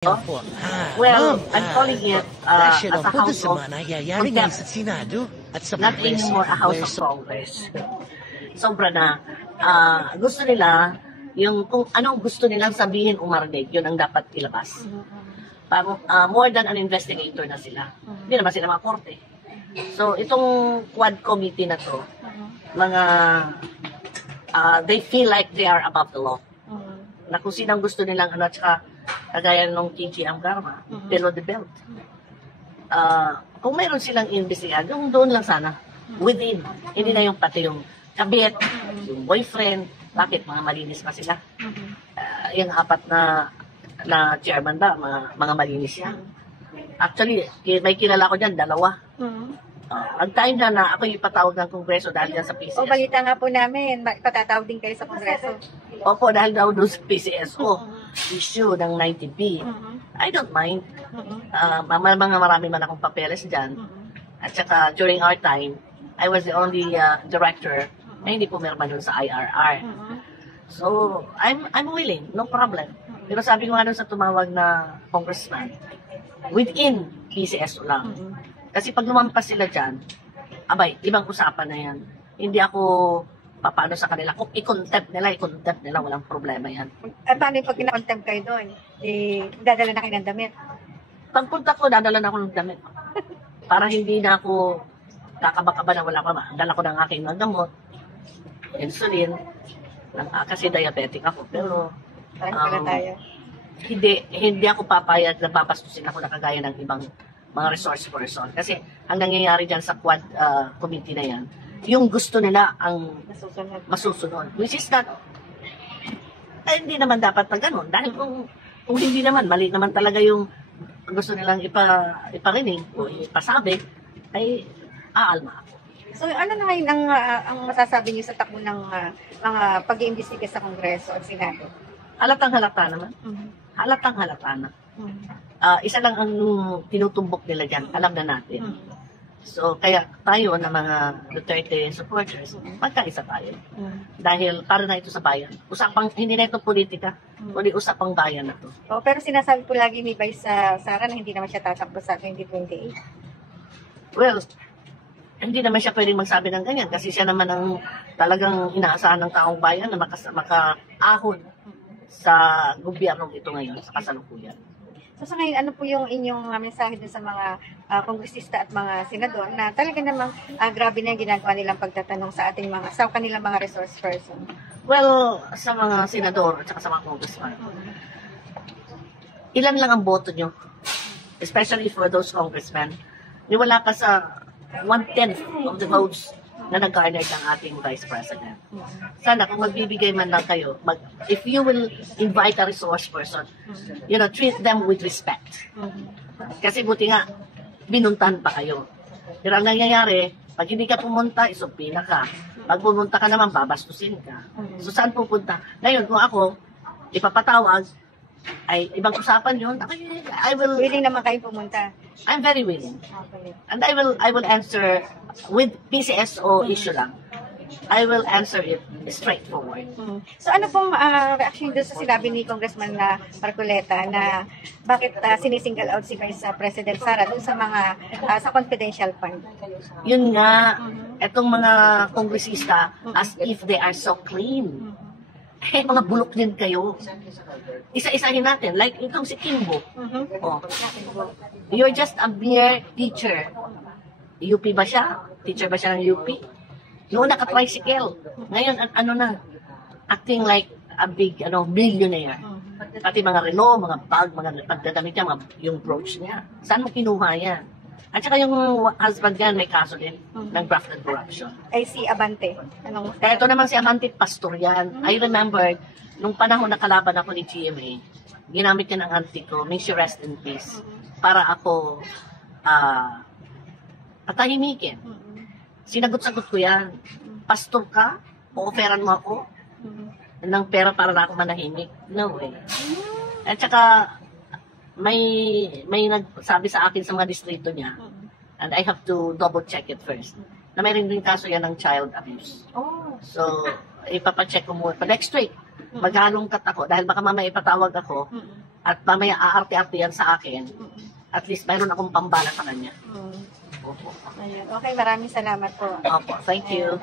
Yan po. Well, Ma'am, I'm calling it basya as lang a po doon house sa of mga nangyayari ngayon contempt. sa Senado at sa Not Kongreso. anymore a house of Congress. Sobra na. Gusto nila, yung kung anong gusto nilang sabihin umarinig, yun ang dapat ilabas. More than an investigator na sila. Hindi naman sila mga korte. So, itong quad committee na to, mga, they feel like they are above the law. Na kung sinang gusto nilang ano, tsaka kagaya nung TG Amgarma, below the belt. Kung mayroon silang investigan, yung doon lang sana, within, hindi na yung pati yung kabit, yung boyfriend, bakit mga malinis pa sila? Yung apat na chairman ba, mga malinis yan. Actually, may kilala ko dyan, dalawa. Ang time na ako ipatawag ng Kongreso dahil dyan sa PCSO. O balita nga po namin, patatawag din kayo sa Kongreso. Opo, dahil daw doon sa PCSO, issue ng 90B. I don't mind. Marami man akong papeles dyan. At saka, during our time, I was the only director na hindi pumirma doon sa IRR. So, I'm willing, no problem. Pero sabi ko nga doon sa tumawag na congressman, within PCSO lang. Kasi pag lumampas sila dyan, abay, ibang usapan na yan. Hindi ako paano sa kanila. Kung i-contempt nila, walang problema yan. At paano yung pag kina-contempt kayo doon? Dadala na kayo ng damit? Pagpunta ko, dadala na ako ng damit. Para hindi na ako kakaba-kaba na wala pa. Dala ko ng aking mga gamot, insulin, kasi diabetic ako. Pero, Parang pala tayo. hindi ako papayag na papastusin ako na kagaya ng ibang mga resource person. Kasi ang nangyayari dyan sa quad committee na yan, yung gusto nila ang masusunod. Which is that, hindi naman dapat na ganun. Dahil kung hindi naman, mali naman talaga yung gusto nilang iparinig o ipasabi, ay aalma ako. So ano na ngayon ang masasabi niyo sa takbo ng mga pag-iimbestiga sa Kongreso at Senado? Halatang-halata naman. Halatang-halata na. Isa lang ang tinutumbok nila dyan, alam na natin. So, kaya tayo na mga Duterte supporters, magkaisa tayo. Dahil para na ito sa bayan. Hindi na ito politika, kundi usapang bayan na ito. Pero sinasabi po lagi ni Vice Sara na hindi naman siya tatakbo sa 2028. Well, hindi naman siya pwedeng magsabi ng ganyan kasi siya naman ang talagang inaasahan ng taong bayan na makaahon sa gobyernong ito ngayon, sa kasalukuyan. So sa ngayon, ano po yung inyong mensahe dun sa mga kongresista at mga senador na talaga namang grabe na yung ginagawa nilang pagtatanong sa kanilang mga resource person? Well, sa mga senador at sa mga congressman, ilan lang ang boto nyo? Especially for those congressmen. Wala pa sa 1/10 of the votes na nag-garner ng ating Vice President. Sana kung magbibigay man lang kayo, if you will invite a resource person, treat them with respect. Kasi buti nga, binuntahan pa kayo. Pero ang nangyayari, pag hindi ka pumunta, isupina ka. Pag pumunta ka naman, babastusin ka. So saan pupunta? Ngayon, kung ako, ipapatawag, ay ibang usapan yun. I will... Willing naman kayo pumunta? I'm very willing. Okay. And I will answer with PCSO issue lang. I will answer it straightforward. So ano pong reaction doon sa sinabi ni Congressman Marcoleta na bakit sinisingle out si Vice President Sara doon sa mga sa confidential fund? Yun nga, etong mga kongresista, as if they are so clean. Mga bulok din kayo. Isa-isahin natin. Like itong si Kimbo. You're just a mere teacher. UP ba siya? Teacher ba siya ng UP? Noon naka-tricycle. Ngayon, acting like a big, millionaire. Pati mga relo, mga bag, mga pagdadamit niya, yung brooch niya. Saan mo kinuha yan? At saka yung husband niya may kaso din ng graft and corruption. Ay si Abante. Kaya ito naman si Abante, pastor yan. I remember, nung panahon na kalaban ako ni GMA, ginamit niya ng auntie ko, may she rest in peace, para ako patahimikin. Sinagot-sagot ko yan. Pastor ka? O-offeran mo ako ng pera para na ako manahimik? No way. At saka, may nagsabi sa akin sa mga distrito niya, and I have to double check it first, na mayroon din kaso yan ng child abuse. So, ipapacheck ko muna. Pa next week, maghalongkat ako, dahil baka mamaya ipatawag ako, at mamaya aarte-arte yan sa akin, at least mayroon akong pambala sa kanya. Mm. Opo. Ayun. Okay, maraming salamat po. Opo, thank you.